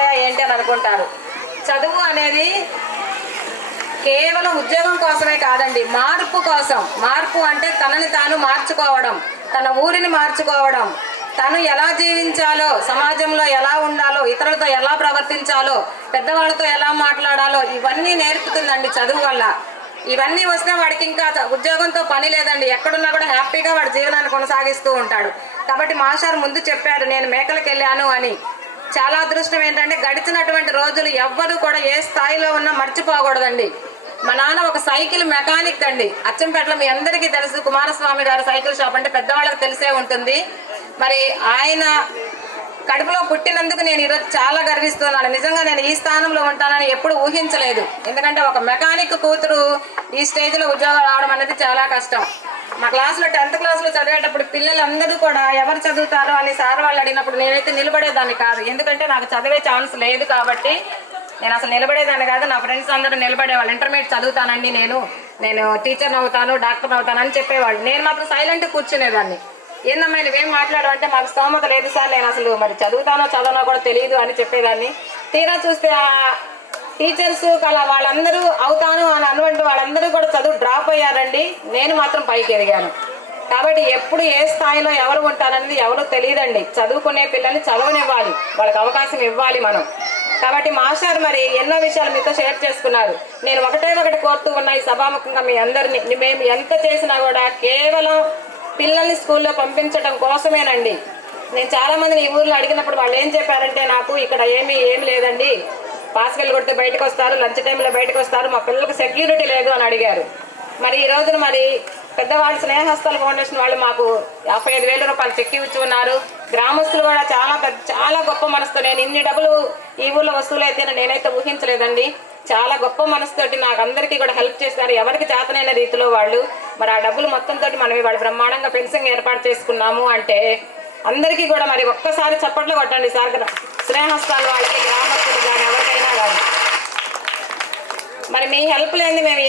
ఏంటి అని అనుకుంటారు. చదువు అనేది కేవలం ఉద్యోగం కోసమే కాదండి, మార్పు కోసం. మార్పు అంటే తనని తాను మార్చుకోవడం, తన ఊరిని మార్చుకోవడం, తను ఎలా జీవించాలో, సమాజంలో ఎలా ఉండాలో, ఇతరులతో ఎలా ప్రవర్తించాలో, పెద్దవాళ్ళతో ఎలా మాట్లాడాలో ఇవన్నీ నేర్పుతుందండి చదువు వల్ల. ఇవన్నీ వస్తే వాడికి ఇంకా ఉద్యోగంతో పని లేదండి, ఎక్కడున్నా కూడా హ్యాపీగా వాడి జీవనాన్ని కొనసాగిస్తూ ఉంటాడు. కాబట్టి మాస్టర్ ముందు చెప్పారు, నేను మేకలకు వెళ్ళాను అని. చాలా అదృష్టం ఏంటంటే గడిచినటువంటి రోజులు ఎవ్వరు కూడా ఏ స్థాయిలో ఉన్నా మర్చిపోకూడదండి. మా నాన్న ఒక సైకిల్ మెకానిక్ అండి. అచ్చంపేటలో మీ అందరికీ తెలుసు, కుమారస్వామి గారు సైకిల్ షాప్ అంటే పెద్దవాళ్ళకి తెలిసే ఉంటుంది. మరి ఆయన కడుపులో పుట్టినందుకు నేను ఈరోజు చాలా గర్విస్తున్నాను. నిజంగా నేను ఈ స్థానంలో ఉంటానని ఎప్పుడు ఊహించలేదు. ఎందుకంటే ఒక మెకానిక్ కూతురు ఈ స్టేజ్లో ఉద్యోగం రావడం అనేది చాలా కష్టం. మా క్లాస్లో 10th క్లాస్లో చదివేటప్పుడు పిల్లలందరూ కూడా ఎవరు చదువుతారో అని సార్ వాళ్ళు అడిగినప్పుడు నేనైతే నిలబడేదాన్ని కాదు. ఎందుకంటే నాకు చదివే ఛాన్స్ లేదు కాబట్టి నేను అసలు నిలబడేదాన్ని కాదు. నా ఫ్రెండ్స్ అందరూ నిలబడేవాళ్ళు. ఇంటర్మీడియట్ చదువుతానండి, నేను టీచర్ని అవుతాను, డాక్టర్ని అవుతాను అని చెప్పేవాళ్ళు. నేను మాత్రం సైలెంట్గా కూర్చునేదాన్ని. ఏందమ్మా నువ్వేం మాట్లాడమంటే మాకు స్తోమత లేదు సార్, నేను అసలు మరి చదువుతానో చదవనో కూడా తెలియదు అని చెప్పేదాన్ని. తీరా చూస్తే ఆ టీచర్స్ అలా వాళ్ళందరూ అవుతాను అని అనుకుంటూ వాళ్ళందరూ కూడా చదువు డ్రాప్ అయ్యారండి. నేను మాత్రం పైకి ఎదిగాను. కాబట్టి ఎప్పుడు ఏ స్థాయిలో ఎవరు ఉంటారనేది ఎవరు తెలియదండి. చదువుకునే పిల్లల్ని చదవనివ్వాలి, వాళ్ళకి అవకాశం ఇవ్వాలి మనం. కాబట్టి మాస్టర్ మరి ఎన్నో విషయాలు మీతో షేర్ చేసుకున్నారు. నేను ఒకటి కోరుతూ ఉన్నా ఈ సభాముఖంగా మీ అందరినీ, మేము ఎంత చేసినా కూడా కేవలం పిల్లల్ని స్కూల్లో పంపించడం కోసమేనండి. నేను చాలామందిని ఈ ఊర్లో అడిగినప్పుడు వాళ్ళు ఏం చెప్పారంటే, నాకు ఇక్కడ ఏమీ లేదండి, పాస్కెళ్ళి కొడితే బయటకు వస్తారు, లంచ్ టైంలో బయటకు వస్తారు, మా పిల్లలకు సెక్యూరిటీ లేదు అని అడిగారు. మరి ఈ రోజున మరి పెద్దవాళ్ళు స్నేహస్థల ఫౌండేషన్ వాళ్ళు మాకు 55,000 రూపాయలు చెక్ ఇచ్చి ఉన్నారు. గ్రామస్తులు కూడా చాలా గొప్ప మనసుతో, నేను ఇన్ని డబ్బులు ఈ ఊళ్ళో వస్తువులు అయితే నేనైతే ఊహించలేదండి. చాలా గొప్ప మనసుతోటి నాకు అందరికీ కూడా హెల్ప్ చేశారు, ఎవరికి చేతనైన రీతిలో వాళ్ళు. మరి ఆ డబ్బులు మొత్తంతో మనం ఇవాళ బ్రహ్మాండంగా ఫెన్సింగ్ ఏర్పాటు చేసుకున్నాము అంటే అందరికీ కూడా మరి ఒక్కసారి చప్పట్లు కొట్టండి సార్. స్నేహస్థాలు వాళ్ళకి, గ్రామస్తులు కానీ ఎవరికైనా కానీ మరి మీ హెల్ప్ లేని మేము